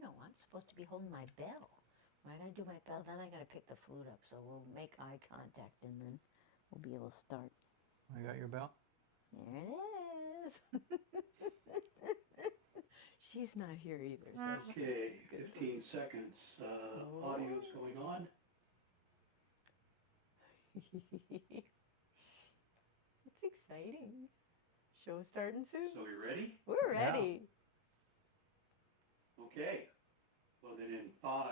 know. I'm supposed to be holding my bell. When I gotta do my bell, then I gotta pick the flute up. So we'll make eye contact and then we'll be able to start. You got your bell? There it is. She's not here either. So Okay, 15 seconds. Audio's going on. It's exciting. Show starting soon. So you ready? We're ready. Okay. Well then in 5,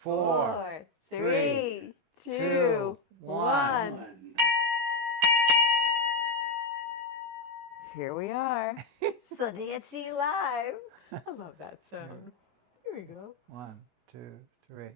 4, 3, 2, 2, 1. 1. Here we are. Sunday at Sea Live. I love that sound. Here we go. 1, 2, 3.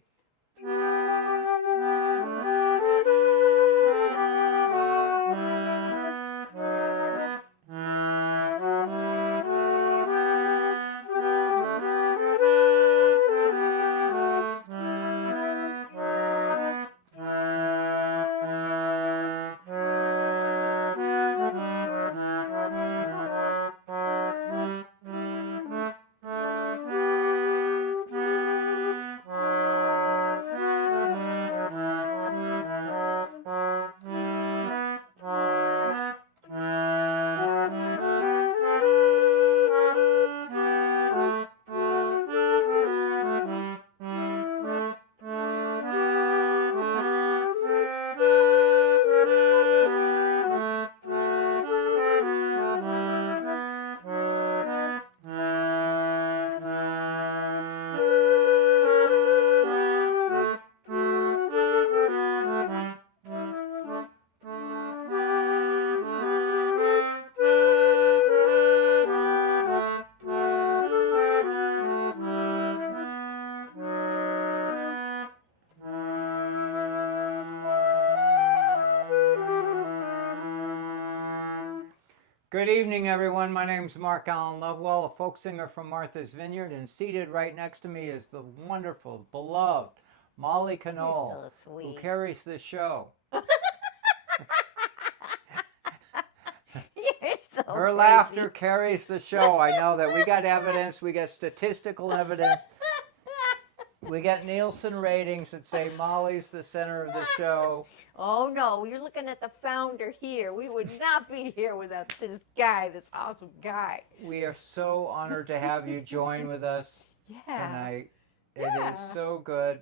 Good evening, everyone. My name is Mark Allen Lovewell, a folk singer from Martha's Vineyard, and seated right next to me is the wonderful, beloved Molly Knoll, You're so who sweet. carries the show. You're so Her crazy. laughter carries the show. I know that. We got evidence. We got statistical evidence. We got Nielsen ratings that say Molly's the center of the show. Oh no, you're looking at the founder here. We would not be here without this guy, this awesome guy. We are so honored to have you join with us Yeah. tonight. It Yeah. is so good.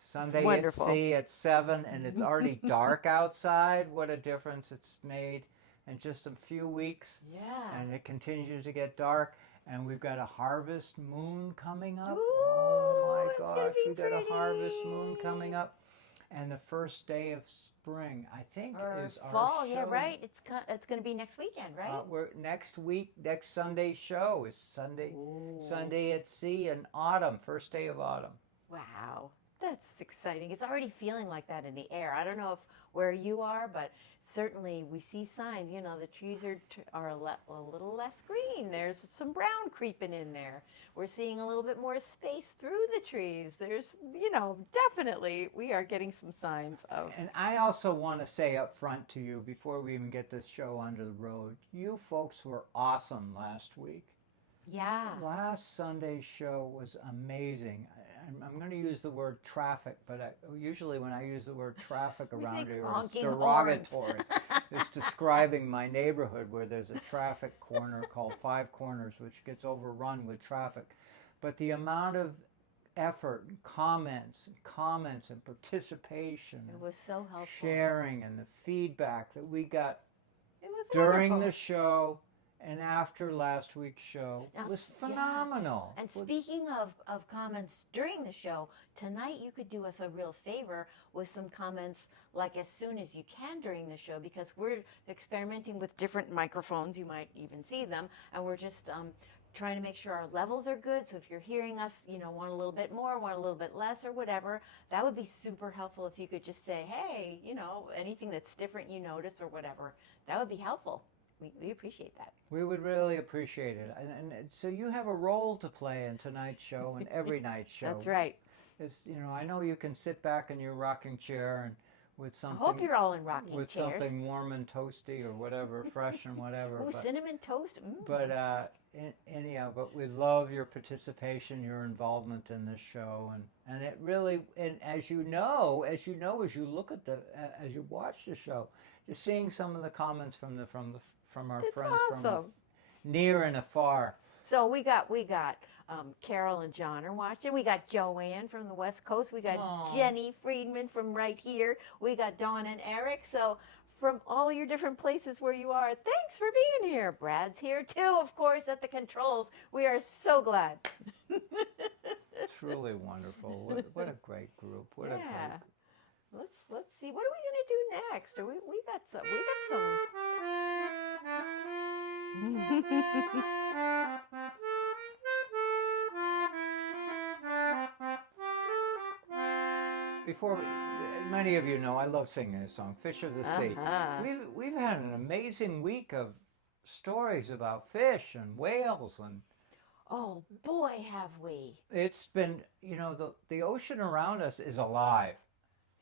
Sunday at wonderful. sea at 7, and it's already dark outside. What a difference it's made in just a few weeks. Yeah. And it continues to get dark. And we've got a harvest moon coming up. Ooh, Oh it's my gonna gosh, be we've got a harvest moon pretty. coming up. And the first day of spring, I think, Or is our fall, show. yeah, right. It's going to be next weekend, right? We're next week. Next Sunday's show is Sunday at Sea in autumn, first day of autumn. Wow, that's exciting. It's already feeling like that in the air. I don't know if where you are, but certainly we see signs. You know, the trees are a little less green. There's some brown creeping in there. We're seeing a little bit more space through the trees. There's, definitely we are getting some signs of. And I also want to say up front to you, before we even get this show onto the road, you folks were awesome last week. Yeah. Last Sunday's show was amazing. I'm going to use the word traffic, but usually when I use the word traffic We around think here, it's honking derogatory. It's describing my neighborhood where there's a traffic corner called Five Corners, which gets overrun with traffic. But the amount of effort, and comments and participation, It was so helpful. sharing, and the feedback that we got It was during wonderful. the show and after last week's show Now, was yeah. phenomenal. And speaking of comments during the show, tonight you could do us a real favor with some comments like as soon as you can during the show, because we're experimenting with different microphones. You might even see them, and we're just trying to make sure our levels are good. So if you're hearing us, want a little bit more, want a little bit less or whatever, that would be super helpful if you could just say, hey, anything that's different you notice or whatever. That would be helpful. We appreciate that. We would really appreciate it. And so you have a role to play in tonight's show and every night's show. That's right. It's, I know you can sit back in your rocking chair and with I something. hope you're all in rocking with chairs. something warm and toasty or whatever, fresh and whatever. Ooh, cinnamon toast. But anyhow, but we love your participation, your involvement in this show, and it really, and as you know, as you look at as you watch the show, you're seeing some of the comments from our It's friends from awesome. near and afar. So we got Carol and John are watching. We got Joanne from the West Coast. We got Aw. Jenny Friedman from right here. We got Dawn and Eric. So from all your different places where you are, thanks for being here. Brad's here too, of course, at the controls. We are so glad. Truly wonderful. What a great group. What a Yeah. great. Let's see. What are we gonna do next? Or we got some. Before many of you know, I love singing this song, "Fish of the Sea." Uh-huh. We've had an amazing week of stories about fish and whales, and Oh boy, have we. it's been, the ocean around us is alive.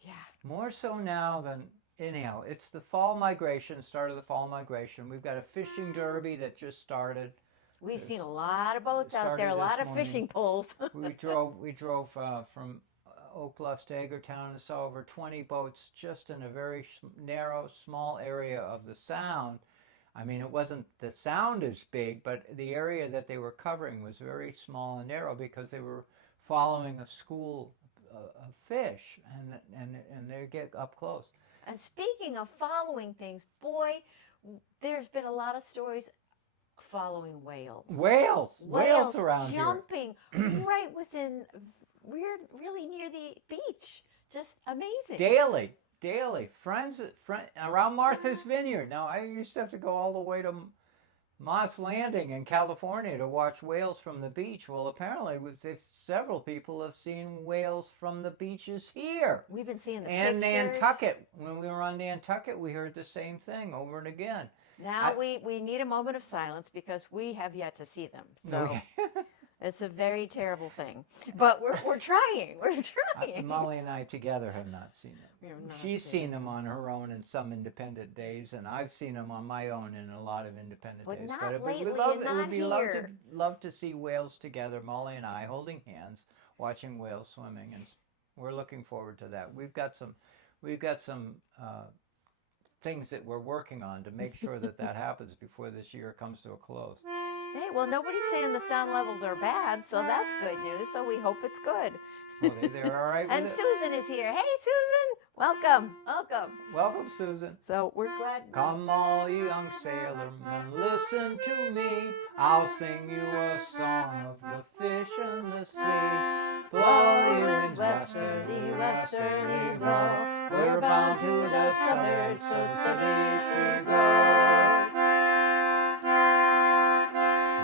Yeah. More so now than anyhow. It's the fall migration, start of the fall migration. We've got a fishing derby that just started. We've seen a lot of boats out there, a started lot this of morning. fishing poles. We drove from Oak Bluffs to Hagertown and saw over 20 boats just in a very narrow, small area of the Sound. I mean, it wasn't the Sound is big, but the area that they were covering was very small and narrow because they were following a school of fish, and they get up close. And speaking of following things, boy, there's been a lot of stories following whales. Whales around here. jumping right within, really near the beach. Just amazing. Daily. Friends around Martha's Vineyard. Now, I used to have to go all the way to Moss Landing in California to watch whales from the beach. Well, apparently, several people have seen whales from the beaches here. We've been seeing the And pictures. Nantucket. When we were on Nantucket, we heard the same thing over and again. Now we need a moment of silence because we have yet to see them. So it's a very terrible thing. But we're trying. We're trying. Molly and I together have not seen them. We have not She's seen seen them on her own in some independent days, and I've seen them on my own in a lot of independent But days. not it lately would love, and it would not be here. love to see whales together, Molly and I holding hands, watching whales swimming, and we're looking forward to that. We've got some things that we're working on to make sure that happens before this year comes to a close. Hey, well, nobody's saying the sound levels are bad, so that's good news. So we hope it's good. Well, they're all right with And it. Susan is here. Hey, Susan. Welcome. Welcome, Susan. So we're glad. Come all you young sailormen, listen to me. I'll sing you a song of the fish and the sea. Blow you winds westerly, westerly blow. We're bound to the southward, so steady she goes.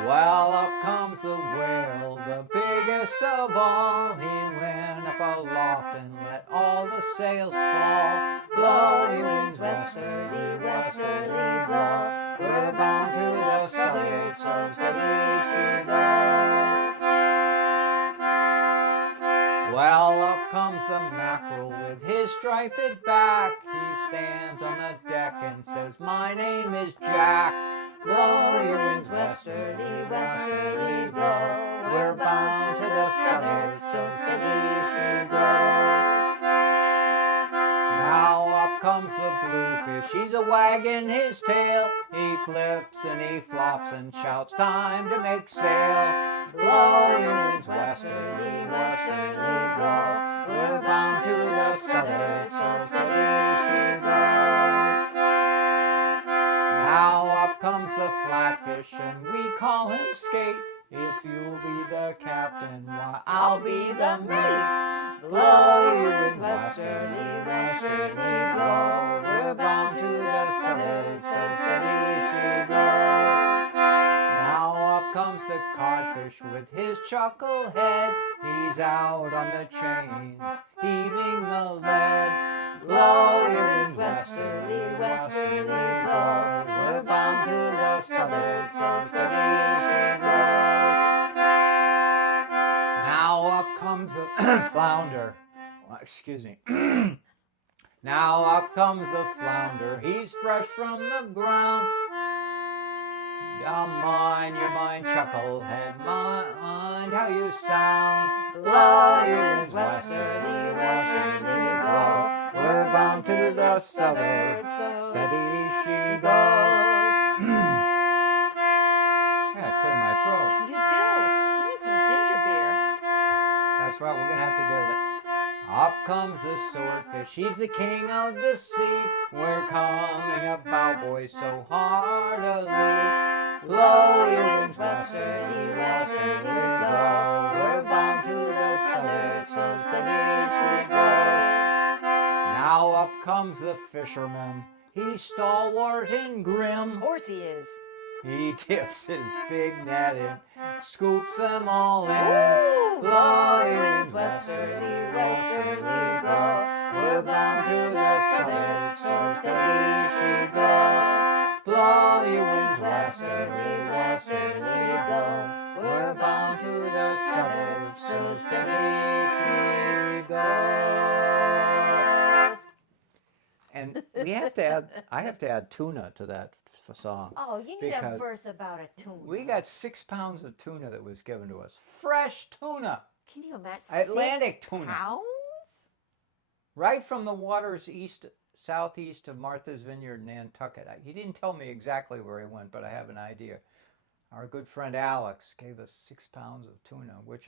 Well, up comes the whale, the biggest of all. He went up aloft and let all the sails fall. Blow you winds westerly, westerly blow. We're bound to the southward, so steady she goes. Well, up comes the mackerel with his striped back. He stands on the deck and says, "My name is Jack." Blow your winds westerly, westerly blow. We're bound to the southward, so steady she goes. Now up comes the bluefish, he's a wagging his tail. He flips and he flops and shouts, "Time to make sail." Blow your winds westerly, westerly blow. We're bound to the southward, so steady she goes. Now up comes the flatfish and we call him Skate. If you'll be the captain, why I'll be the mate. Blow your winds westerly, westerly blow. We're bound to the southward, so steady she goes. Now up comes the codfish with his chuckle head. He's out on the chains, heaving the lead. Blow your winds westerly, westerly blow. We're bound to the southward, so steady she goes. Now up comes the flounder. Excuse me. Now up comes the flounder, he's fresh from the ground. You mind, chucklehead, mind how you sound. Blow your winds westerly, westerly blow. We're bound to the southward, so steady she goes. Yeah, clear my throat. You too. You need some ginger beer. That's right, we're gonna have to do that. Up comes the swordfish, he's the king of the sea. We're coming about, boys, so heartily. Blow your winds westerly, westerly blow. We're bound to the southward, so steady she goes. Now up comes the fisherman, he's stalwart and grim. Of course he is. He dips his big net in, scoops them all in. Woo! Blow your winds westerly, westerly blow. We're bound to the southward, so steady she goes. Blow your winds westerly, westerly blow. We're bound to the southward, so steady she goes. And we have to add, I have to add tuna to that song. Oh, you need a Because verse about a tuna. We got 6 pounds of tuna that was given to us. Fresh tuna. Can you imagine? Atlantic 6 tuna. pounds? Right from the waters southeast of Martha's Vineyard, Nantucket. He didn't tell me exactly where he went, but I have an idea. Our good friend Alex gave us 6 pounds of tuna, which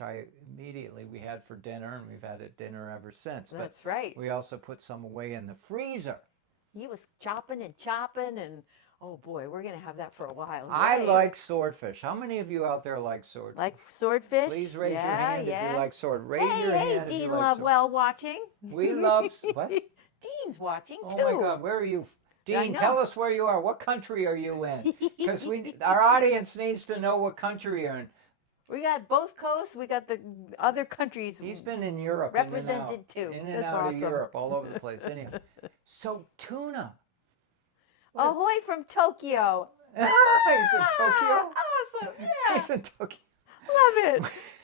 we had for dinner, and we've had it dinner ever since. That's right. We also put some away in the freezer. He was chopping, and oh boy, we're gonna have that for a while. I Yay. like swordfish. How many of you out there like swordfish? Like swordfish. Please raise your Yeah, hand yeah. if you like sword. Raise Hey, your hey, hand if Dean you like sword. Lovewell watching. We love what? Dean's watching Oh too. my God, where are you? I Dean, know. tell us where you are. What country are you in? Because our audience needs to know what country you're in. We got both coasts. We got the other countries. He's been in Europe. Represented too. In and That's out awesome. of Europe, all over the place. Anyway, so tuna. Ahoy from Tokyo. He's in Tokyo. Awesome. Yeah. He's in Tokyo. Love it.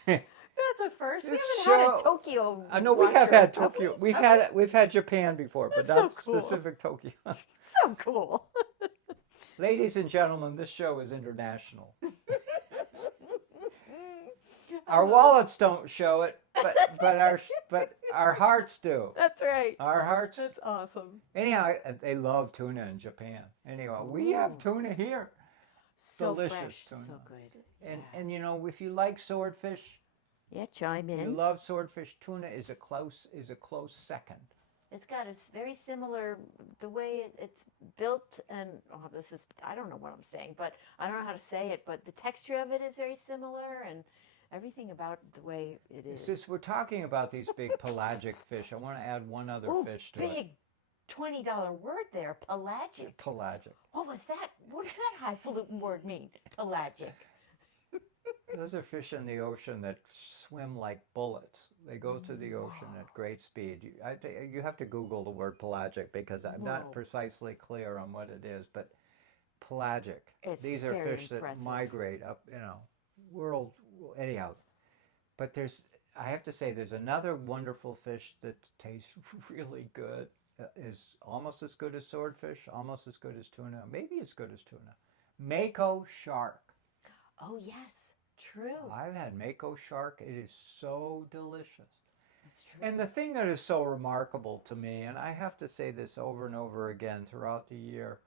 That's a first. We This haven't had show- a Tokyo. I know we have watcher, had have Tokyo. we? We've had Japan before, but That's so not cool. specific Tokyo. So cool. Ladies and gentlemen, this show is international. Our wallets don't show it, but our hearts do. That's right. Our hearts. That's awesome. Anyhow, they love tuna in Japan. Anyhow, we have tuna here. So Delicious fresh. tuna. So good. And you know, if you like swordfish, Yeah, chime you in. love swordfish, tuna is a close second. It's got a very similar, the way it's built, and I don't know what I'm saying, but I don't know how to say it, but the texture of it is very similar, and everything about the way it is. Since we're talking about these big pelagic fish, I want to add one other Ooh, fish to big it. $20 word there, pelagic. Pelagic. What was that? What does that highfalutin word mean? Pelagic. Those are fish in the ocean that swim like bullets. They go through the ocean at great speed. You have to Google the word pelagic because I'm Whoa. not precisely clear on what it is, but pelagic. It's These are very fish impressive. that migrate up, anyhow. But I have to say, there's another wonderful fish that tastes really good. Is almost as good as swordfish, almost as good as tuna, maybe as good as tuna. Mako shark. Oh, yes. True. I've had Mako shark. It is so delicious. That's true. And the thing that is so remarkable to me, and I have to say this over and over again throughout the year,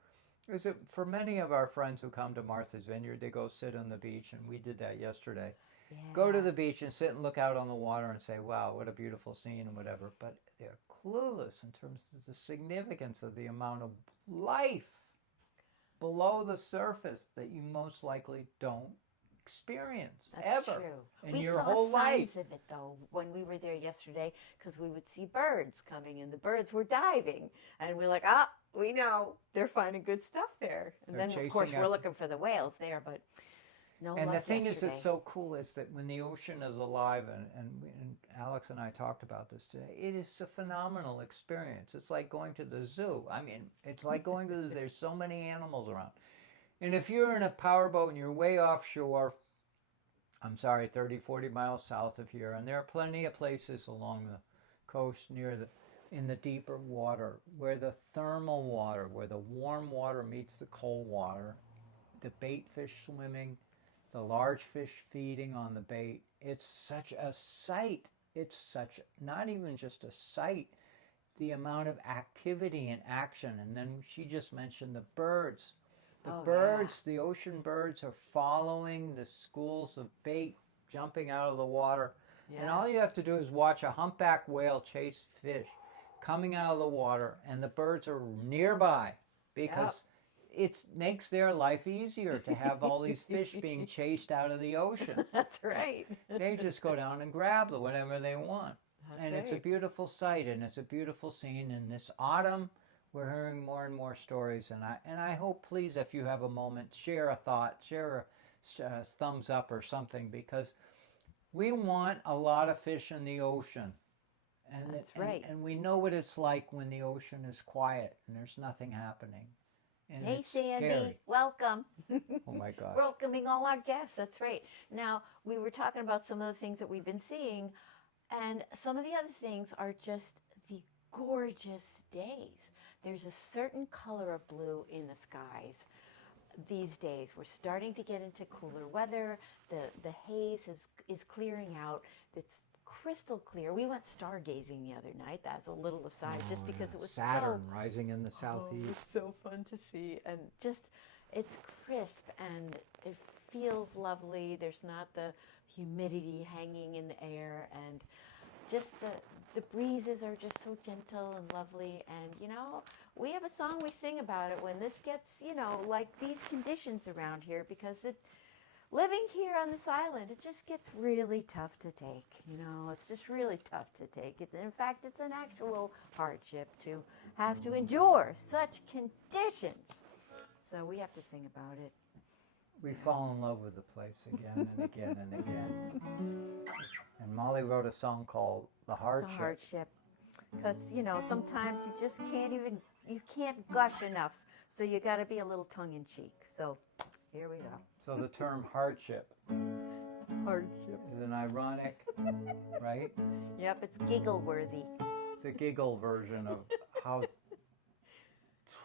is that for many of our friends who come to Martha's Vineyard, they go sit on the beach, and we did that yesterday. Yeah. Go to the beach and sit and look out on the water and say, wow, what a beautiful scene and whatever. But they're clueless in terms of the significance of the amount of life below the surface that you most likely don't experience That's ever true. in We your saw whole signs life. of it though when we were there yesterday because we would see birds coming and the birds were diving and we're like, we know they're finding good stuff there. And They're then of course chasing we're after- looking for the whales there, but no And the luck thing is yesterday. that's so cool is that when the ocean is alive, and Alex and I talked about this today, it is a phenomenal experience. It's like going to the zoo. I mean, it's like going to the zoo. There's so many animals around. And if you're in a powerboat and you're way offshore, 30, 40 miles south of here, and there are plenty of places along the coast near in the deeper water, where the thermal water, where the warm water meets the cold water, the bait fish swimming, the large fish feeding on the bait. It's such a sight. It's such, not even just a sight, the amount of activity and action. And then she just mentioned the birds. The birds, the ocean birds are following the schools of bait jumping out of the water. And all you have to do is watch a humpback whale chase fish coming out of the water, and the birds are nearby because it makes their life easier to have all these fish being chased out of the ocean. That's right. They just go down and grab whatever they want. And it's a beautiful sight, and it's a beautiful scene. And this autumn, we're hearing more and more stories. And I hope, please, if you have a moment, share a thought, share a thumbs up or something, because we want a lot of fish in the ocean. And That's right. And we know what it's like when the ocean is quiet and there's nothing happening. And Hey, it's Sandy, scary. welcome. Oh my God. Welcoming all our guests. That's right. Now, we were talking about some of the things that we've been seeing, and some of the other things are just the gorgeous days. There's a certain color of blue in the skies these days. We're starting to get into cooler weather. The haze is clearing out. It's crystal clear. We went stargazing the other night. That's a little aside, just because it was Saturn rising in the Oh, southeast. it's so fun to see, and just it's crisp and it feels lovely. There's not the humidity hanging in the air, and just the breezes are just so gentle and lovely. And you know, we have a song we sing about it when this gets, you know, like these conditions around here, because living here on this island, it just gets really tough to take. You know, it's just really tough to take. In fact, it's an actual hardship to have to endure such conditions. So we have to sing about it. We fall in love with the place again and again and again. And Molly wrote a song called The Hardship. The hardship. Because, you know, sometimes you just you can't gush enough. So you got to be a little tongue-in-cheek. So here we go. So the term hardship Hardship. is an ironic, right? Yep, it's giggle-worthy. It's a giggle version of how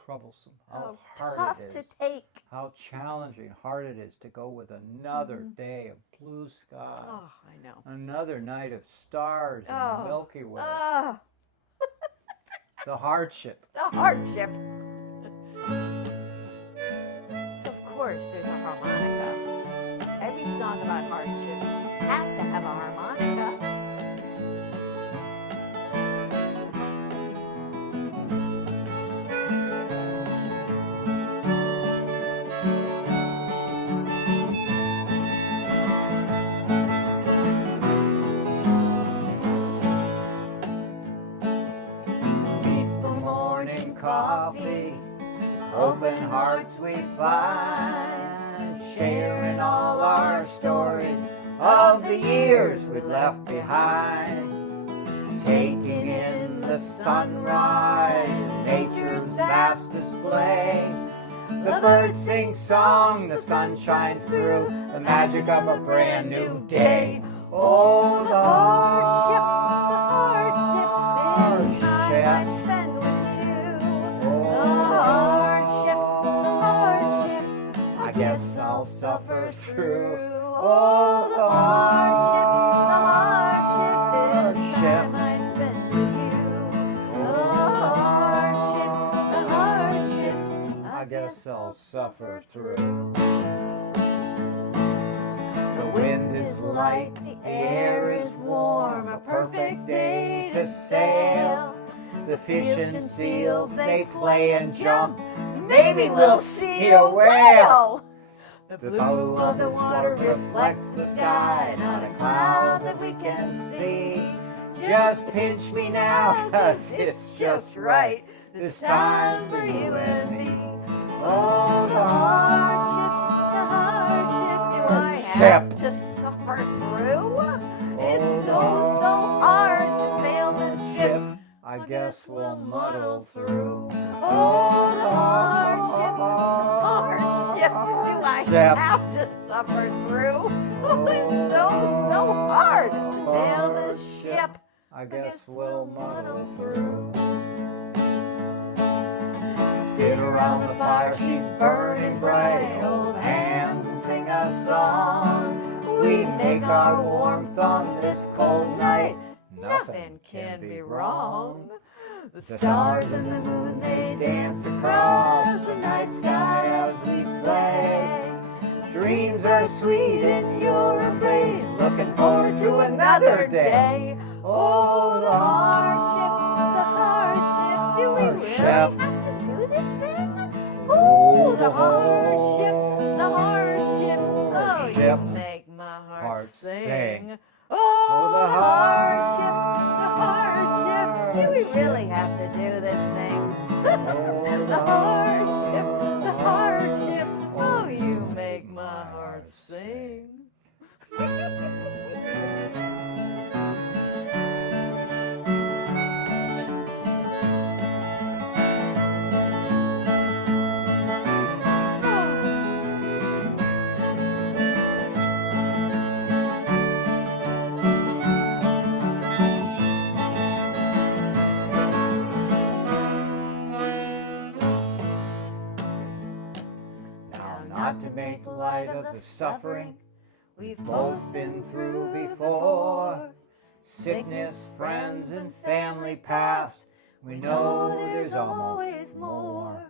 troublesome, how tough hard it to is, take. how challenging, hard it is to go with another day of blue sky, Oh, I know. another night of stars in Oh. the Milky Way. Ah, The hardship. the hardship. So of course there's a harmonica. Every song about hardship has to have a harmonica. Meet for morning coffee, open hearts we find, sharing all our stories of the years we left behind. Taking in the sunrise, nature's vast display. The birds sing song, the sun shines through, the magic of a brand new day. Oh, the hardship, this time I spend with you. The hardship, I guess I'll suffer through. Oh, the hardship, this time I spend with you. The hardship, I guess I'll suffer through. The wind is light, the air is warm, a perfect day to sail. The fish and seals, they play and jump. Maybe we'll see a whale. The The blue of the water reflects the sky, not a cloud that we can see. Just pinch me now, 'cause it's just right. This time for you and me. Oh, the hardship, do I have to suffer through? It's so hard to sail this ship. I guess we'll muddle through. Oh, the hardship, do I Ship. have to suffer through? Oh, it's so hard to sail this ship. I guess we'll muddle through. Sit around the fire, she's burning bright. Hold hands and sing a song. We make our warmth on this cold night. Nothing can be wrong. The stars and the moon, they dance across the night sky as we play. Dreams are sweet in your embrace. Looking forward to another day. Oh, the hardship, do we really have to do this thing? Oh, the hardship, oh, you make my heart sing. Oh, the hardship, do we really have to do this thing? The hardship, oh, you make my heart sing. Not to make light of the suffering we've both been through before. Sickness, friends, and family past. We know there's always more.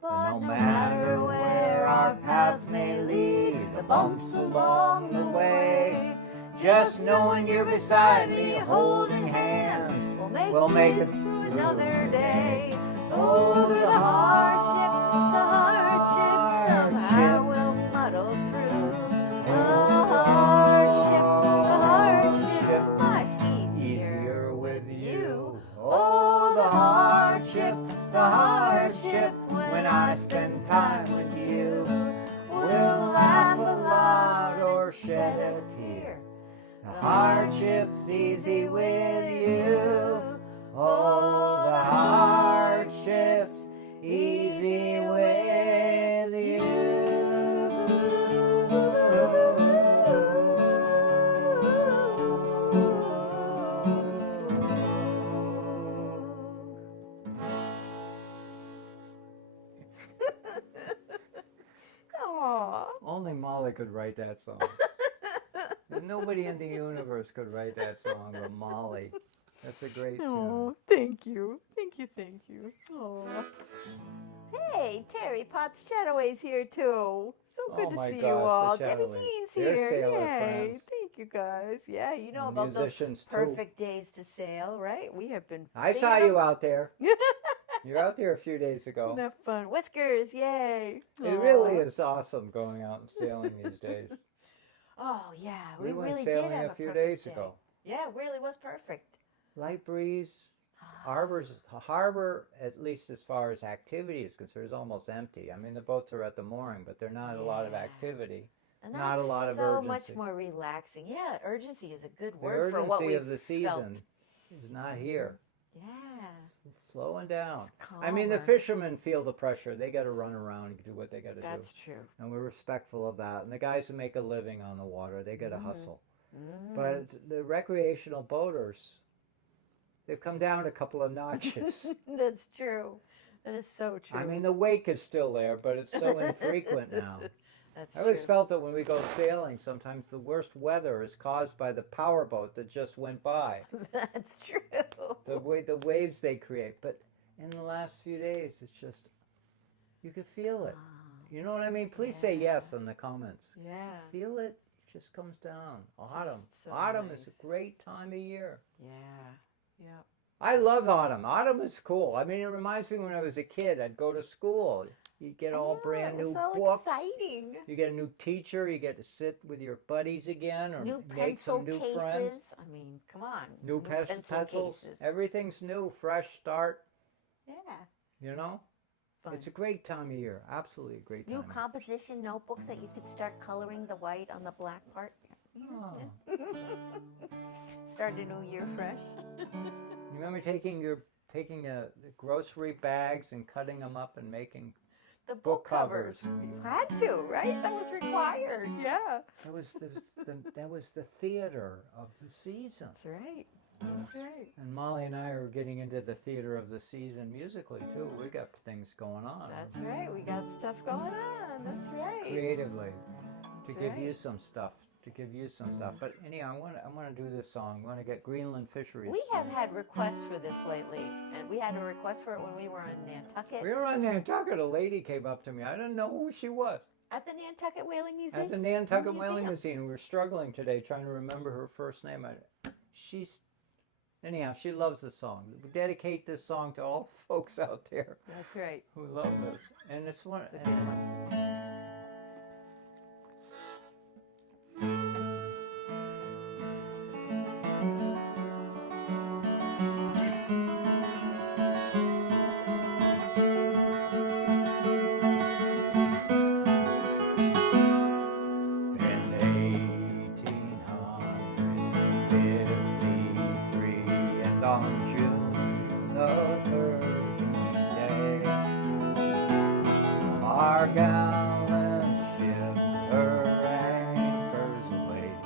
But no matter where our paths may lead, the bumps along the way, just knowing you're beside me, holding hands, we'll make it through another day. Over the hardship, somehow we'll muddle through. The hardship's much easier with you. Oh, the hardship, when I spend time with you. We'll laugh a lot or shed a tear. The hardship's easy with you. Oh, the hardship's easy with you. Aww. Only Molly could write that song. Nobody in the universe could write that song but Molly. That's a great tune. Oh, thank you. Oh. Hey, Terry Potts Chataway's here too. So good to my see gosh, you all. the Debbie Chataways. Jean's They're here. sailor Yay. friends. Thank you guys. Yeah, you know And about those musicians, too. perfect days to sail, right? We have been I singing saw you them. out there. You're out there a few days ago. Isn't that fun? Whiskers, yay. It really is awesome going out and sailing these days. Oh, yeah. We went really sailing did have a few perfect days day. ago. Yeah, it really was perfect. Light breeze. Harbor, at least as far as activity is concerned, is almost empty. I mean, the boats are at the mooring, but they're not a lot of Yeah. activity. And Not a that's lot of so urgency. much more relaxing. Yeah, urgency is a good The word for what urgency we've of the felt. season is not here. Yeah. It's slowing down. Just I mean, the calmer. fishermen feel the pressure. They got to run around and do what they got to do. That's true. And we're respectful of that. And the guys who make a living on the water, they got to hustle. But the recreational boaters, they've come down a couple of notches. That's true. That is so true. I mean, the wake is still there, but it's so infrequent now. That's I always true. felt that when we go sailing, sometimes the worst weather is caused by the powerboat that just went by. That's true. The waves they create. But in the last few days, it's just, you can feel it. You know what I mean? Please say yes in the comments. Yeah. Feel it. It just comes down. Autumn. so Autumn nice. is a great time of year. Yeah. Yeah. I love autumn. Autumn is cool. I mean, it reminds me when I was a kid. I'd go to school. You'd get all brand new so books. exciting. You get a new teacher. You get to sit with your buddies again, or New make pencil some new cases. friends. I mean, come on. New pencils. cases. Everything's new. Fresh start. Yeah. You know, Fun. it's a great time of year. Absolutely a great time. New of year. composition notebooks that you could start coloring the white on the black part. Oh. Start a new year fresh. You remember taking the grocery bags and cutting them up and making The book covers. You had to, right? That was required. Yeah. That was the theater of the season. That's right. That's right. And Molly and I are getting into the theater of the season musically too. We got things going on. That's right. We got stuff going on. That's right. Creatively, to That's give you right. some stuff. But anyhow, I want to do this song. I want to get Greenland Fisheries. We have had requests for this lately, and we had a request for it when we were in Nantucket We were on Nantucket. A lady came up to me. I didn't know who she was. at the Nantucket Whaling Museum. At the Nantucket Whaling Museum. Museum. We were struggling today trying to remember her first name. Anyhow, she loves the song. We dedicate this song to all folks out there That's right. who love this. And it's one. It's a good one. In 1853, and on June the 13th day, our gallant ship her anchors weighed,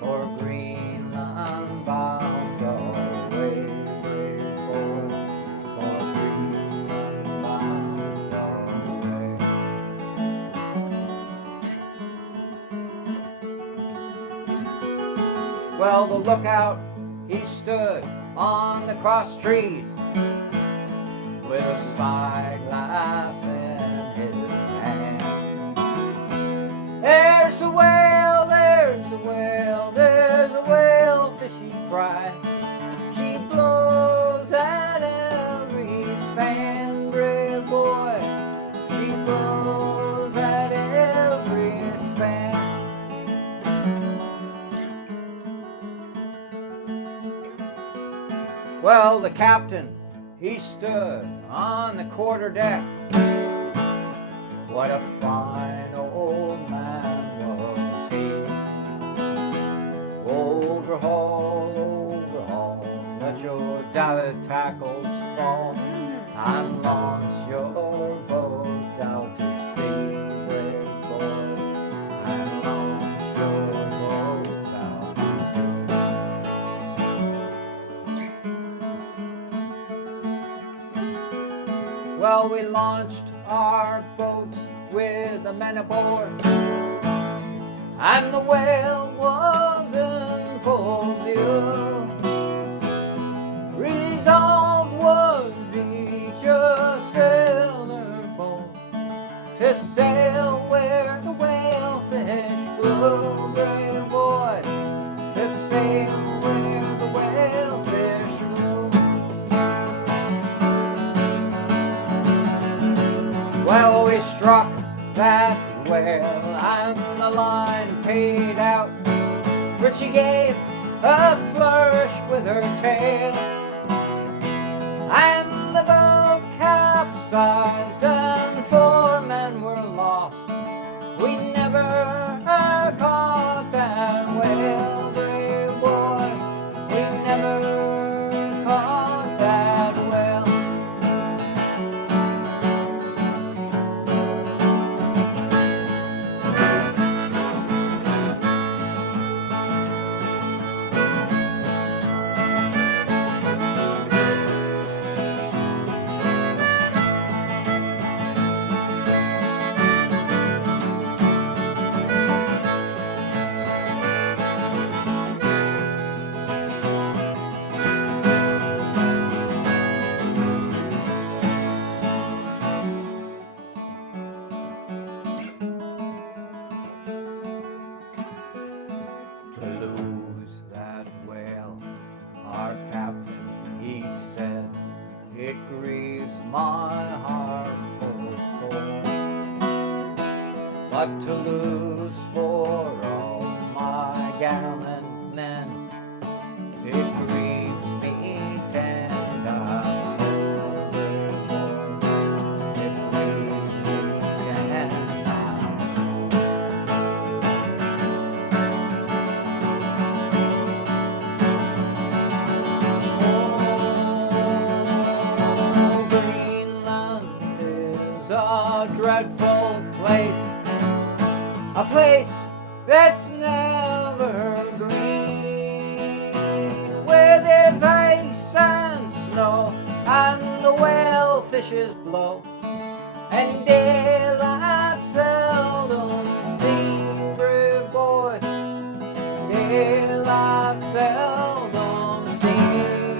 for Greenland bound away, brave boys, for Greenland bound away. Well, the lookout, he stood on the cross trees with a spyglass in his hand. There's a whale, there's a whale, there's a whale, fishy cry. She blows at every span, brave boy. She blows at every span. Well, the captain, he stood on the quarter deck. What a fine old man was he. Overhaul, overhaul, let your davit tackles fall, and launch your boats out to sea, brave boys, and launch your boats out to sea. Well, we launched our boats with the men aboard, and the whale was in full view. Resolved was each a sailor bold to sail where the whalefish grew, brave boy, to sail where the whalefish grew. Well, we struck that whale and the line paid out, but she gave a flourish with her tail, and the boat capsized and 4 men were lost. We never caught that whale, brave boys. We never caught that whale. To lose that whale, our captain, he said, it grieves my heart full scorn. But to lose for all my gallant men, it grieves me tender. It grieves me tender. Greenland is a dreadful place, a place that's never green, with wishes blow, and daylight seldom seen, brave boys, daylight seldom seen.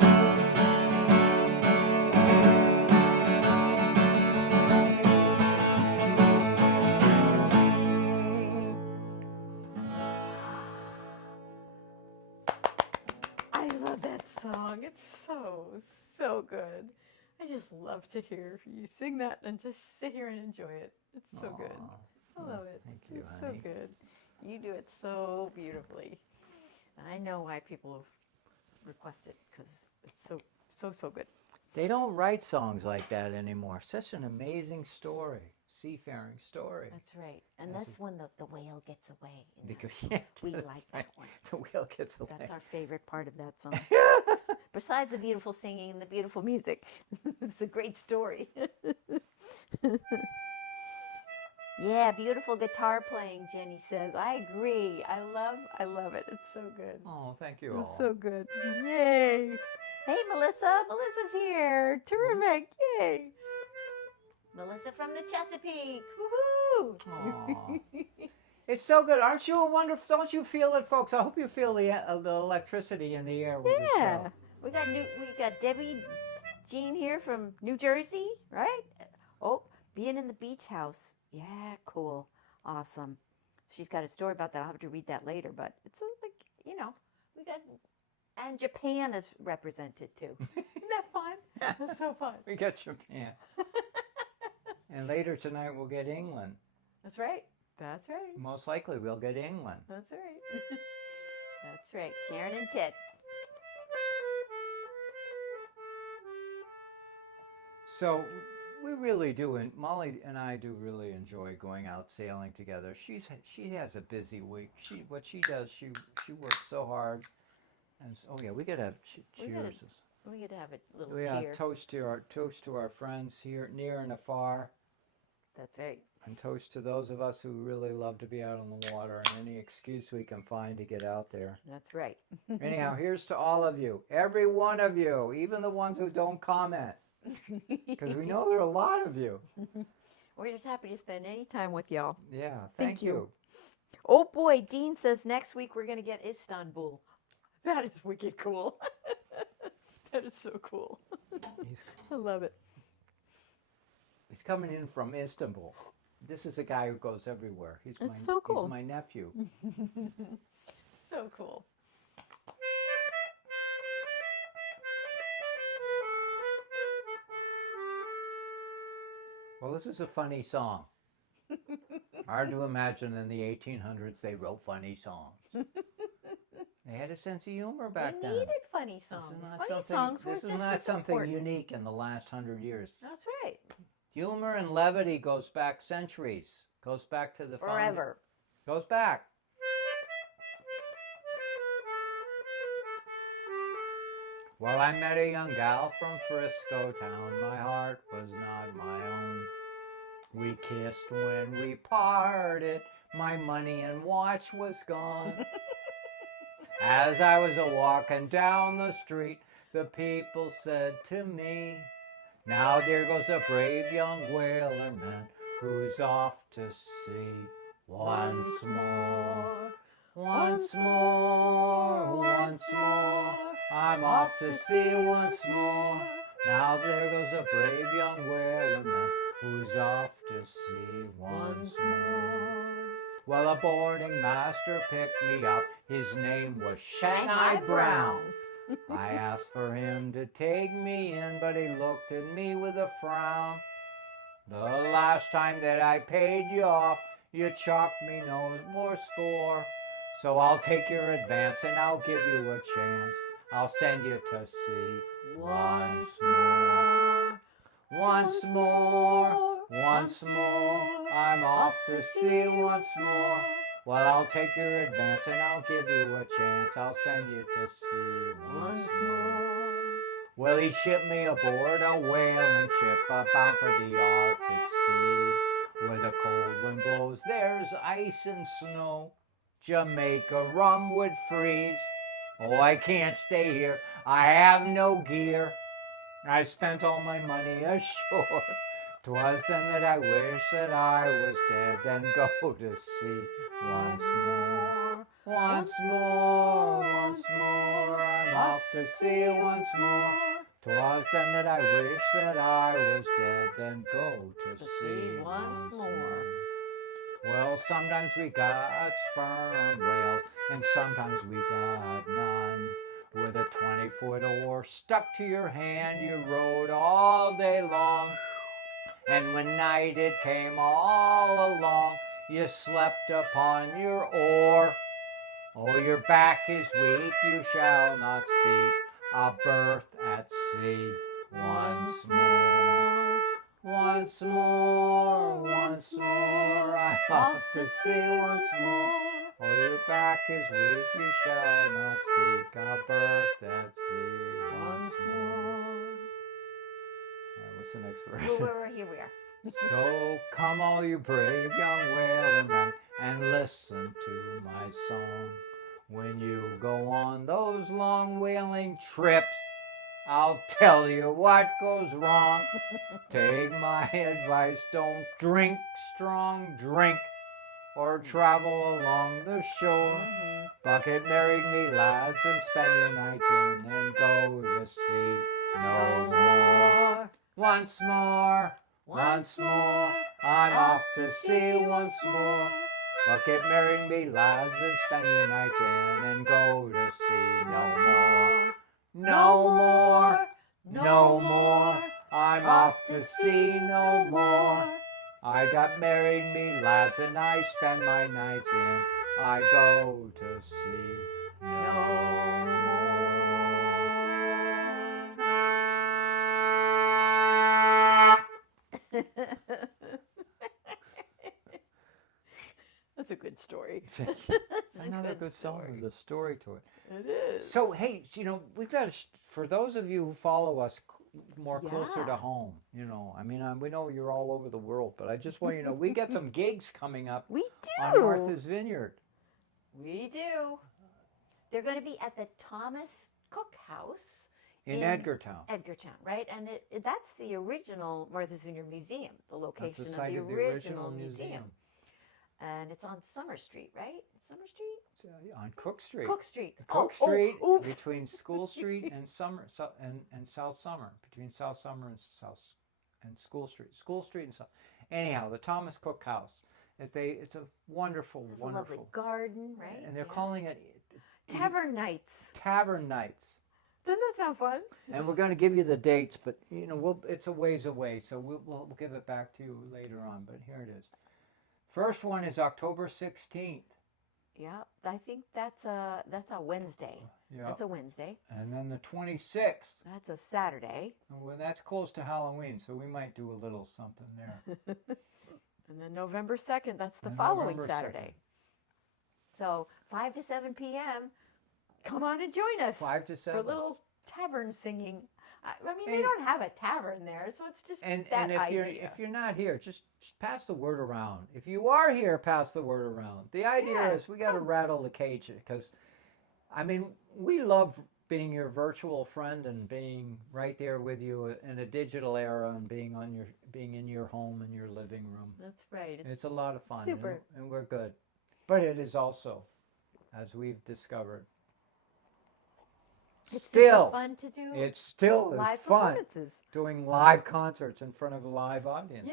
I love that song. It's so good. I just love to hear you sing that and just sit here and enjoy it. It's so good. I love it. Thank you, It's honey. so good. You do it so beautifully. And I know why people have requested because it's so good. They don't write songs like that anymore. Such an amazing story, seafaring story. That's right. And Yes, that's when the whale gets away. in that Because song. yeah, We that's like right. that one. The whale gets away. That's our favorite part of that song. Besides the beautiful singing and the beautiful music. It's a great story. Yeah, beautiful guitar playing, Jenny says. I agree. I love it. It's so good. Oh, thank you It's all. so good. Yay. Hey, Melissa. Melissa's here. Terrific. Yay. Melissa from the Chesapeake. Woohoo. Aw. It's so good. Aren't you a wonderful? Don't you feel it, folks? I hope you feel the electricity in the air with the Yeah. show. We got Debbie Jean here from New Jersey, right? Oh, being in the beach house. Yeah, cool. Awesome. She's got a story about that. I'll have to read that later, but it's like, we got, and Japan is represented too. Isn't that fun? That's so fun. We got Japan. And later tonight we'll get England. That's right. That's right. Most likely we'll get England. That's right. That's right. Sharon and Ted. So we really do, and Molly and I do really enjoy going out sailing together. She has a busy week. What she does, she works so hard. And so, oh yeah, we gotta have We gotta- cheers. We get to have a little We cheer. toast to our friends here near and afar, That's right. and toast to those of us who really love to be out on the water and any excuse we can find to get out there. That's right. Anyhow, here's to all of you, every one of you, even the ones who don't comment, because we know there are a lot of you. We're just happy to spend any time with y'all. Yeah, Thank thank you. you. Oh boy, Dean says next week we're going to get Istanbul. That is wicked cool. That is so cool. I love it. He's coming in from Istanbul. This is a guy who goes everywhere. That's so cool. He's my nephew. So cool. Well, this is a funny song. Hard to imagine in the 1800s they wrote funny songs. They had a sense of humor back They then. needed funny songs. Funny songs were This just is not as something important. unique in the last 100 years. That's right. Humor and levity goes back centuries. Goes back to the Forever. Goes back. Well, I met a young gal from Frisco town. My heart was not my own. We kissed when we parted. My money and watch was gone. As I was a-walking down the street, the people said to me, now there goes a brave young whaler man who's off to sea once more. Once more, once more, I'm off to sea once more. Now there goes a brave young whaler man who's off to sea once more. Well, a boarding master picked me up. His name was Shanghai Brown. I asked for him to take me in, but he looked at me with a frown. The last time that I paid you off, you chalked me no more score. So I'll take your advance and I'll give you a chance. I'll send you to sea once more. Once more, once more, I'm off to sea once more. Well, I'll take your advance and I'll give you a chance. I'll send you to sea once more. Well, he shipped me aboard a whaling ship bound for the Arctic Sea. Where the cold wind blows, there's ice and snow. Jamaica rum would freeze. Oh, I can't stay here. I have no gear. I spent all my money ashore. 'Twas then that I wished that I was dead, then go to sea once more. Once more, once more, I'm off to sea once more. 'Twas then that I wished that I was dead, then go to sea once more. Well, sometimes we got sperm whales, and sometimes we got none. With a 20-foot oar stuck to your hand, you rowed all day long. And when night it came all along, you slept upon your oar. Oh, your back is weak, you shall not seek a berth at sea once more. Once more, once more, I'm off to sea once more. Oh, your back is weak, you shall not seek a berth at sea once more. All right, what's the next verse? Well, here we are. So come all you brave young whalemen and listen to my song. When you go on those long whaling trips, I'll tell you what goes wrong. Take my advice, don't drink strong drink or travel along the shore. Bucket married me lads and spend your nights in and go to sea no more. Once more, once more, I'm off to sea once more. Bucket married me lads and spend your nights in and go to sea no more. No more, no more, I'm off to sea no more. I got married me lads and I spend my nights in. I go to sea no more. That's a good story. That's Another good song with a story to it. It is. So, hey, we've got for those of you who follow us more closer Yeah. to home, I mean, we know you're all over the world, but I just want you to know we got some gigs coming up We on do. Martha's Vineyard. We do. They're going to be at the Thomas Cook House In Edgartown. Edgartown, right? And that's the original Martha's Vineyard Museum, the That's location the of site the of the original original museum. And it's on Summer Street, right? Summer Street? It's, on Cook Street. Cook Street. Cook Street oops. between School Street and and South Summer, between South Summer and School Street. School Street and South. Anyhow, the Thomas Cook House. It's a wonderful, It's wonderful a lovely garden, right? And they're Yeah. calling it Tavern Nights. Tavern Nights. Doesn't that sound fun? And we're going to give you the dates, but it's a ways away, so we'll give it back to you later on. But here it is. First one is October 16th. Yeah, I think that's a Wednesday. Yeah. That's a Wednesday. And then the 26th. That's a Saturday. Well, that's close to Halloween, so we might do a little something there. And then November 2nd, that's the And following November Saturday. So 5 to 7 p.m., come on and join us 5 to 7. for a little tavern singing. I mean, they And- don't have a tavern there, so it's just And that if idea. you're not here, just pass the word around. If you are here, pass the word around. The idea Yeah, is we got to rattle the cage because, I mean, we love being your virtual friend and being right there with you in a digital era and being in your home in your living room. That's right. It's a lot of fun. super. And we're good. But it is also, as we've discovered, It's still super fun to do it still is live fun performances. doing live concerts in front of live audiences.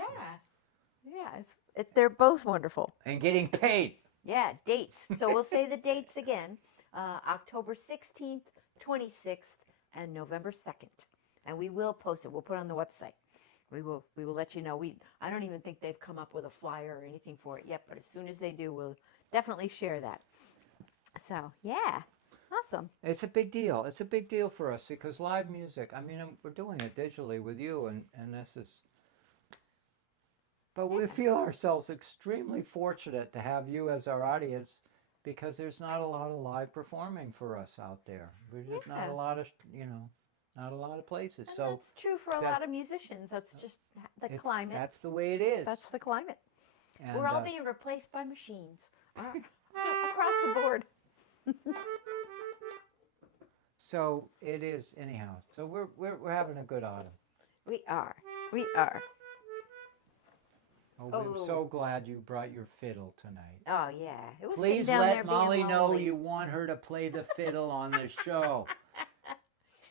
Yeah. They're both wonderful. And getting paid. Yeah, dates. So we'll say the dates again: October 16th, 26th, and November 2nd. And we will post it. We'll put it on the website. We will let you know. I don't even think they've come up with a flyer or anything for it yet, but as soon as they do, we'll definitely share that. So yeah, awesome. It's a big deal. It's a big deal for us because live music, I mean, we're doing it digitally with you, and this is. But we feel ourselves extremely fortunate to have you as our audience because there's not a lot of live performing for us out there. There's just not Yeah. a lot of, not a lot of places. And So that's true for a that- lot of musicians. That's just the it's- climate. That's the way it is. That's the climate. And, We're all being replaced by machines across the board. So it is anyhow. So we're having a good autumn. We are. We are. Oh, we're Oh. so glad you brought your fiddle tonight. Oh, yeah. It was sitting Please down there let being Molly know lonely. you want her to play the fiddle on the show.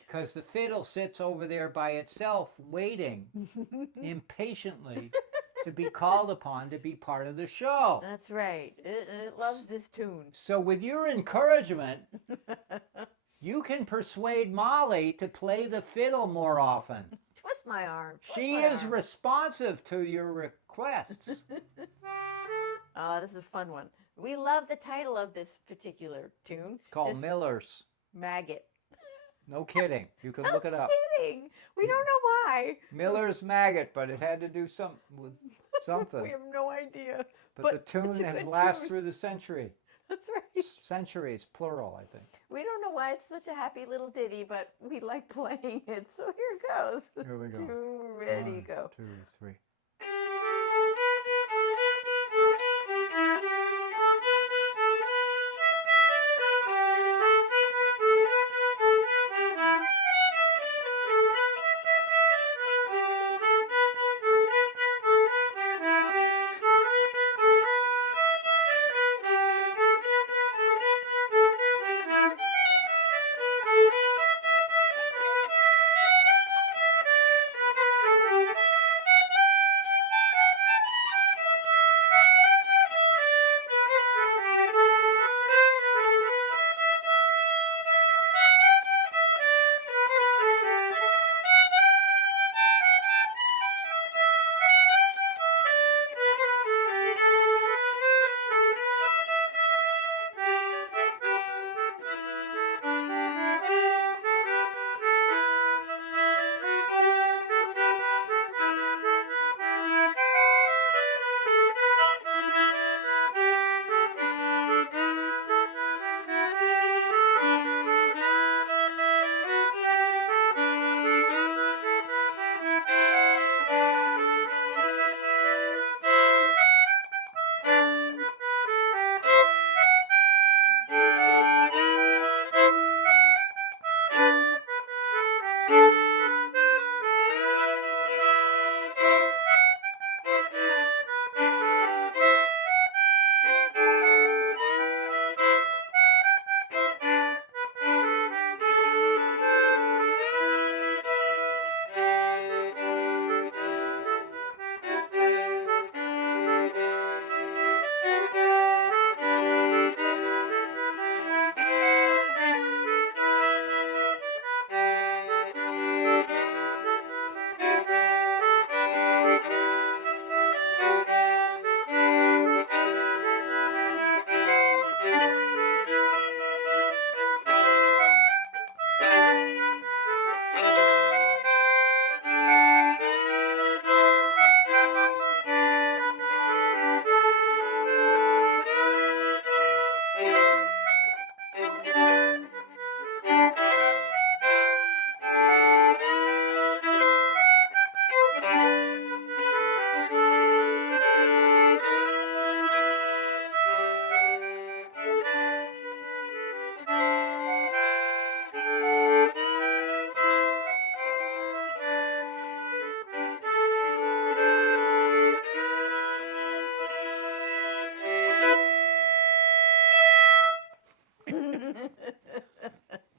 Because the fiddle sits over there by itself, waiting impatiently to be called upon to be part of the show. That's right. It loves this tune. So, with your encouragement, you can persuade Molly to play the fiddle more often. Twist my arm. Twist She my is arm. responsive to your requests. Oh, this is a fun one. We love the title of this particular tune. It's called Miller's. Maggot. No kidding. You can look it up. Kidding. We don't know why. Miller's Maggot, but it had to do with We something. have no idea. But the it's tune a has good lasted tune. through the century. That's right. Centuries, plural, I think. We don't know why it's such a happy little ditty, but we like playing it. So here it goes. Here we go. Two, ready, 1, go. 2, 3.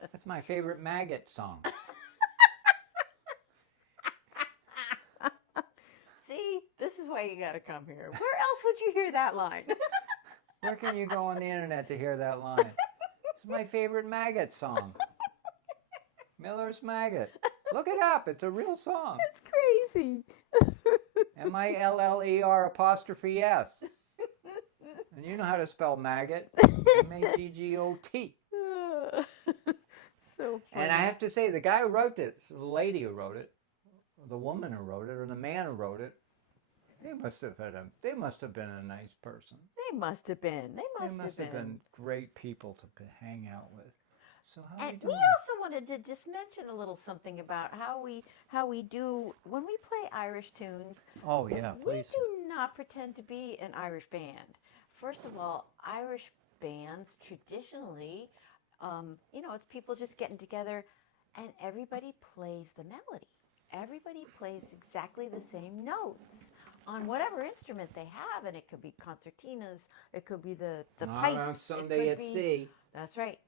That's my favorite Maggot song. See, this is why you got to come here. Where else would you hear that line? Where can you go on the internet to hear that line? It's my favorite Maggot song. Miller's Maggot. Look it up. It's a real song. It's crazy. Miller''S. And you know how to spell maggot. Maggot. So funny. And I have to say, the guy who wrote it, the lady who wrote it, or the woman who wrote it, or the man who wrote it, they must have been a nice person. They must have been. They They must, must have been great people to hang out with. So how are you And we doing? also wanted to just mention a little something about how we do when we play Irish tunes. Oh yeah, We please. do not pretend to be an Irish band. First of all, Irish bands traditionally It's people just getting together, and everybody plays the melody. Everybody plays exactly the same notes on whatever instrument they have, and it could be concertinas, it could be the Not pipes. on it Sunday could at be- sea. That's right,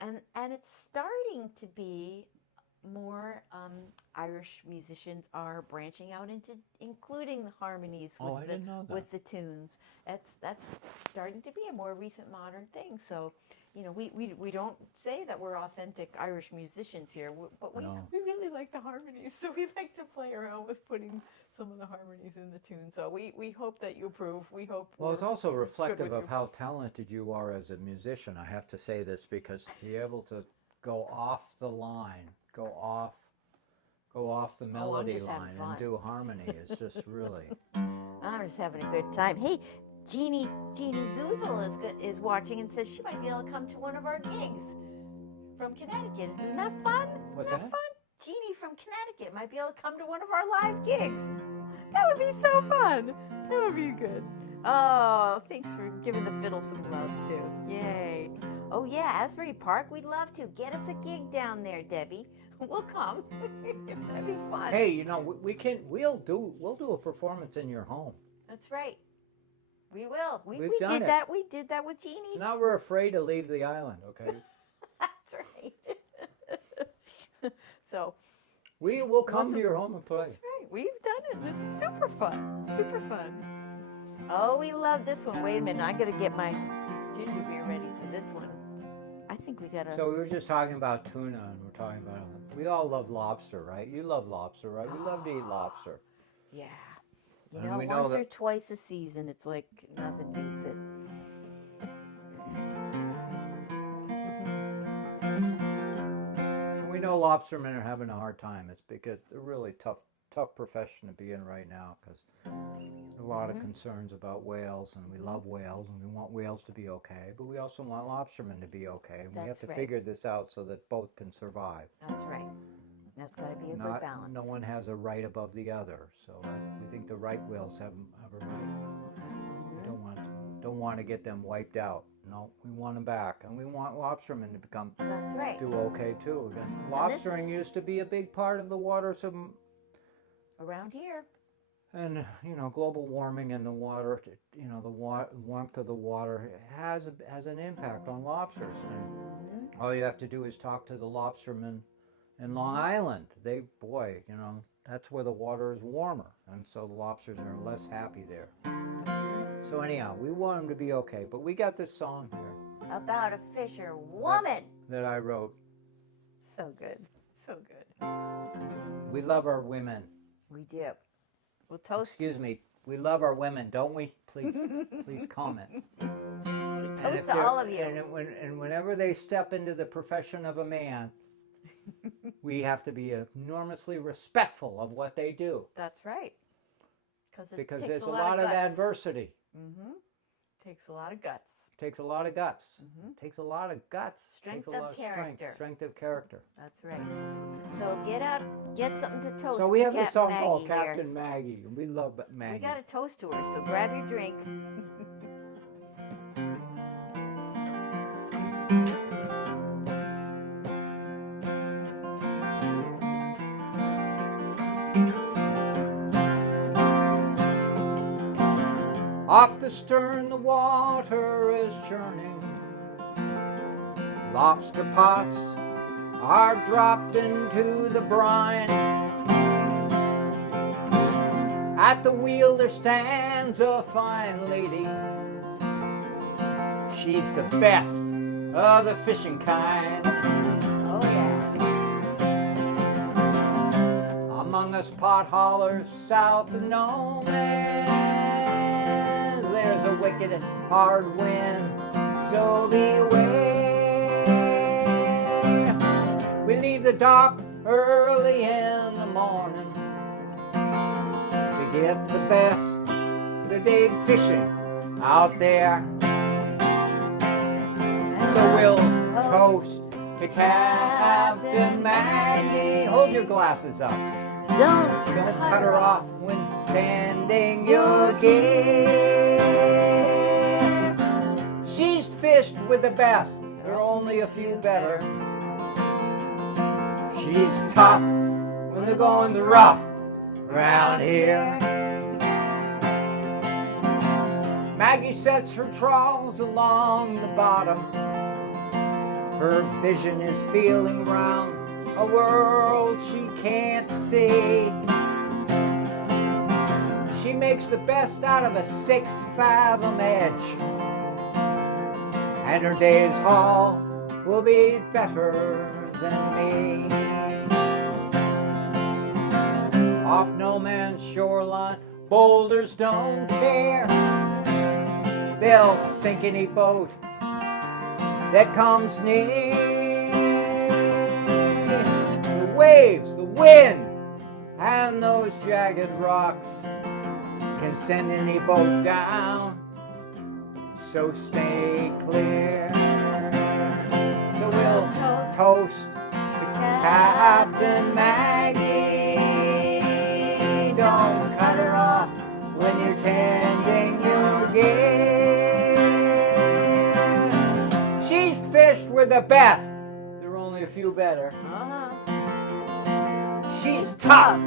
and it's starting to be more Irish musicians are branching out into including the harmonies with Oh, I didn't know that. with the tunes. That's starting to be a more recent modern thing. So, we don't say that we're authentic Irish musicians here, but we No. we really like the harmonies. So we like to play around with putting some of the harmonies in the tune. So we hope that you approve. We hope. Well, it's we're- also good reflective with of you. how talented you are as a musician. I have to say this because to be able to go off the line, go off the melody just having line fun. and do harmony is just really. I'm just having a good time. Hey, Jeannie Zuzel is watching and says she might be able to come to one of our gigs from Connecticut. Isn't that fun? What's Isn't that? fun? Jeannie from Connecticut might be able to come to one of our live gigs. That would be so fun. That would be good. Oh, thanks for giving the fiddle some love too. Yay. Oh yeah, Asbury Park, we'd love to. Get us a gig down there, Debbie. We'll come. That'd be fun. Hey, we'll do a performance in your home. That's right. We will. We We've did done it. that. We did that with Jeannie. Now we're afraid to leave the island, okay? That's right. So We will come Lots to of- your home and play. that's right. We've done it, and it's super fun. Super fun. Oh, we love this one. Wait a minute. I gotta get my ginger beer ready for this one. I think we gotta. So we were just talking about tuna, and we're talking about we all love lobster, right? You love lobster, right? We love to eat lobster. Yeah. You And know, we know once or that- twice a season, it's like nothing beats it. We know lobstermen are having a hard time. It's because they're really tough profession to be in right now because a lot of concerns about whales, and we love whales, and we want whales to be okay, but we also want lobstermen to be okay, and we have That's to right. figure this out so that both can survive. That's right. That's got to be a good balance. No one has a right above the other, so we think the right whales have a right. We don't want to get them wiped out. No, we want them back, and we want lobstermen to That's right. do okay too. And And this lobstering is- used to be a big part of the water, so Around here. and global warming and the water, the warmth of the water has an impact on lobsters. And all you have to do is talk to the lobstermen in Long Island. That's where the water is warmer, and so the lobsters are less happy there. So anyhow, we want them to be okay. But we got this song here About a fisher woman. that I wrote. So good. So good. We love our women. We do. We'll toast. Excuse me. We love our women, don't we? Please comment. And Toast if to they're- all of you. And whenever they step into the profession of a man, we have to be enormously respectful of what they do That's right. because takes there's a lot lot of guts. adversity. Takes a lot of guts. Takes a lot of guts. Takes a lot of guts. Strength Takes a of lot of character. Strength of character. That's right. So get something to toast. So we to have this Cat song Maggie called here. Captain Maggie. We love Maggie. We got to toast to her. So grab your drink. Off the stern the water is churning. Lobster pots are dropped into the brine. At the wheel there stands a fine lady. She's the best of the fishing kind. Oh yeah. Among us pot haulers south of No Man's, there's a wicked hard wind, so beware. We leave the dock early in the morning to get the best of the day fishing out there. So we'll toast to Captain Maggie. Hold your glasses up. Don't Cut her off when tending your gear. She's fished with the best. They're only a few better. She's tough when the going's rough around here. Maggie sets her trawls along the bottom. Her vision is feeling round a world she can't see. She makes the best out of a 6-fathom edge, and her day's haul will be better than me. Off no man's shoreline, boulders don't care. They'll sink any boat that comes near. The waves, the wind, and those jagged rocks can send any boat down, so stay clear. So we'll toast to Captain Maggie. Don't cut her off when you're tending your gear. She's fished with the best, there are only a few better. She's tough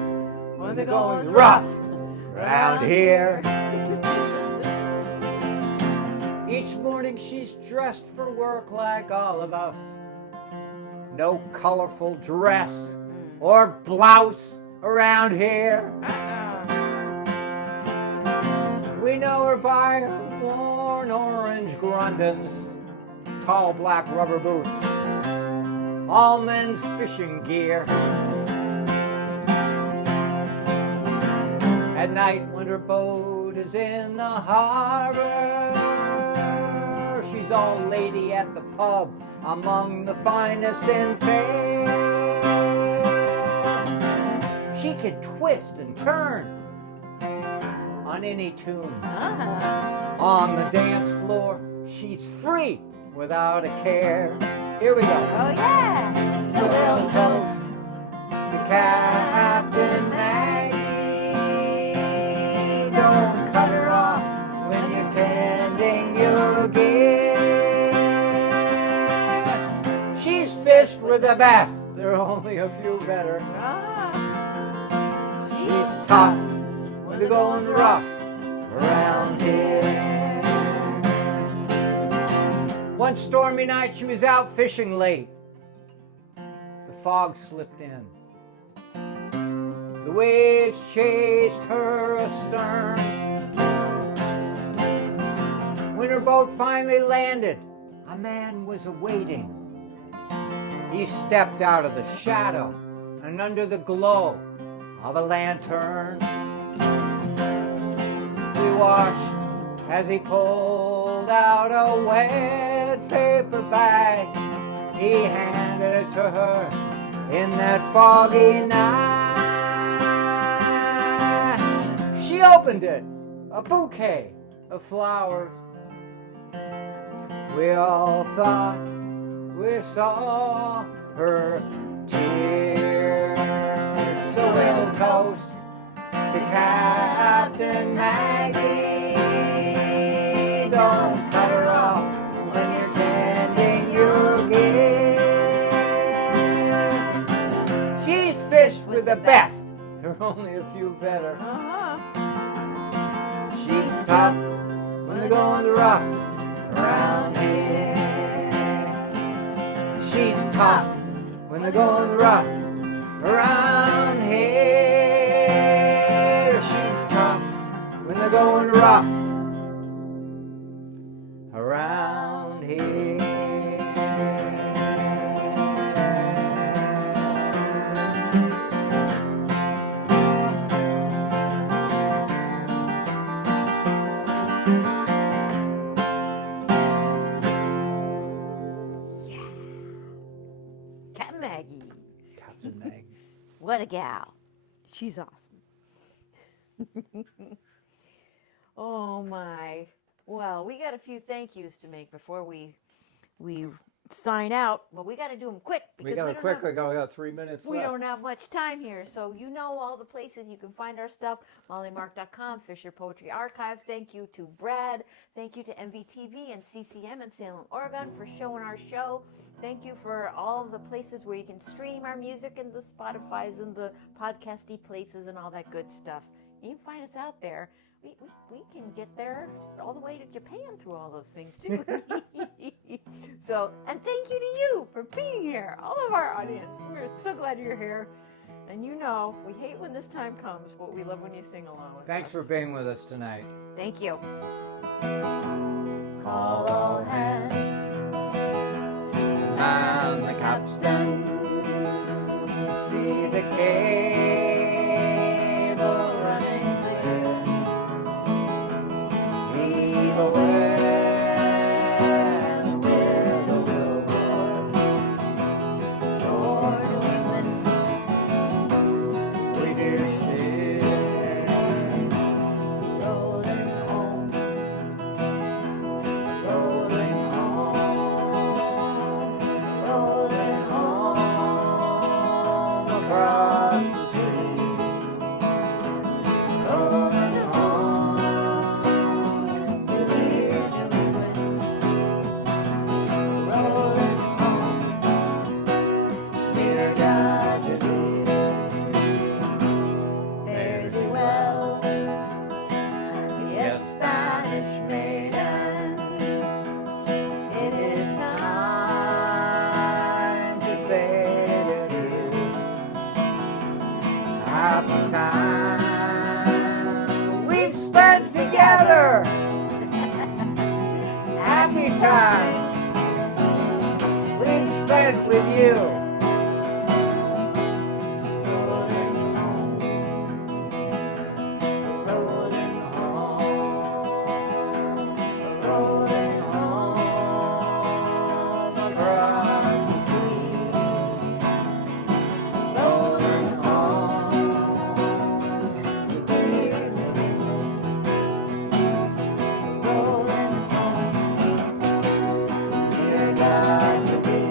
when the going's rough around here. Each morning she's dressed for work like all of us. No colorful dress or blouse around here. We know her by her worn orange Grundens, tall black rubber boots, all men's fishing gear. At night when her boat is in the harbor, she's all lady at the pub among the finest in fair. She can twist and turn on any tune. On the dance floor, she's free without a care. Here we go. Oh yeah! So we'll toast The Captain Maggie. Don't cut her off when you're tending your gear. She's fished with the best, there are only a few better. She's tough when the going's rough around here. One stormy night she was out fishing late. The fog slipped in. The waves chased her astern. When her boat finally landed, a man was awaiting. He stepped out of the shadow and under the glow of a lantern. We watched as he pulled out a wet paper bag. He handed it to her in that foggy night. She opened it, a bouquet of flowers. We all thought we saw her tears. So we'll toast to Captain Maggie. Don't cut her off when you're tending your gear. She's fished with the best, there are only a few better. She's tough when the going's rough around here. She's tough when the going's rough around here. She's tough when the going's rough around here. Captain Maggie. Captain Meg. What a gal. She's awesome. Oh my. Well, we got a few thank yous to make before we sign out, but we got to do them quick because We got to don't quickly have- go. We got 3 minutes we left. don't have much time here. So you know all the places you can find our stuff. MollyMark.com, Fisher Poetry Archive. Thank you to Brad. Thank you to MVTV and CCM in Salem, Oregon for showing our show. Thank you for all of the places where you can stream our music and the Spotify's and the podcasty places and all that good stuff. You can find us out there. We can get there all the way to Japan through all those things too. So, and thank you to you for being here, all of our audience. We're so glad you're here. And you know, we hate when this time comes, but we love when you sing along with Thanks us. for being with us tonight. Thank you. Call all hands. Man the capstan, see the cable running clear. Heave away with the billboard. Lord willing. We do steer, Rolling home. rolling home, rolling home across the sea. Rolling home to dear New England. Rolling home, dear God to thee. Fare thee well. Yes, Spanish maidens, it is time to say adieu. Happy times we've spent together. Happy times we've spent with you. Rolling home, rolling home, rolling home across the sea. Rolling home to dear New England. Rolling home, dear God to be.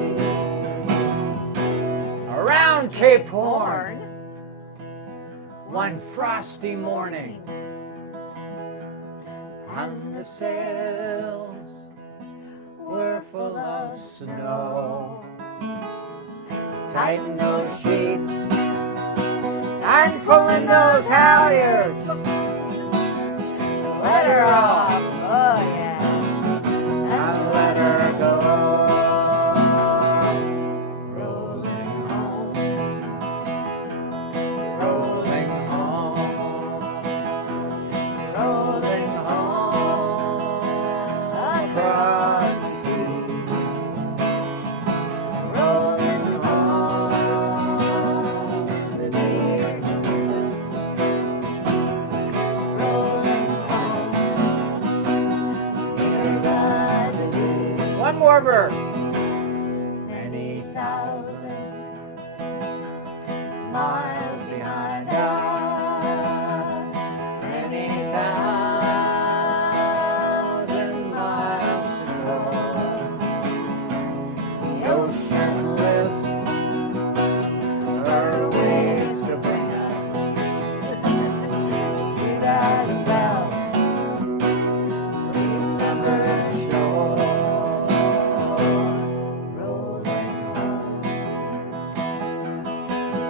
Around Cape Horn, one frosty morning, and the sails were full of snow. Tighten those sheets and pull in those halyards. Let her off, Oh, yeah. and let her go. Rolling home, rolling home, rolling home across the sea. Rolling home to dear New England. Rolling home, dear God to thee. One more verse. Many thousand miles behind us, many thousand miles to go. The ocean lifts her waves to bring us to that bell. Remember shore, rolling home,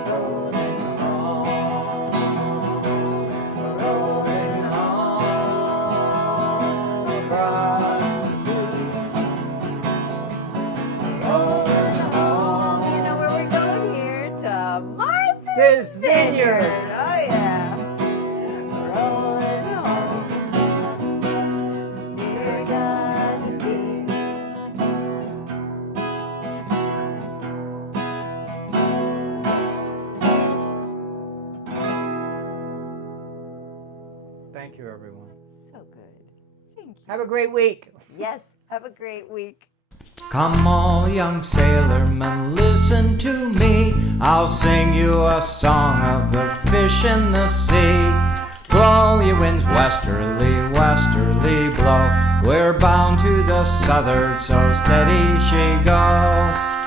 rolling home, rolling home across the sea. Rolling home, You know where we're going here? To Martha's this vineyard. Oh, yeah. Rolling home. Dear God to thee. Thank you, everyone. So good. Thank you. Have a great week. Yes. Have a great week. Come all young sailormen, listen to me. I'll sing you a song of the fish in the sea. Blow, ye winds, westerly, westerly blow. We're bound to the southward, so steady she goes.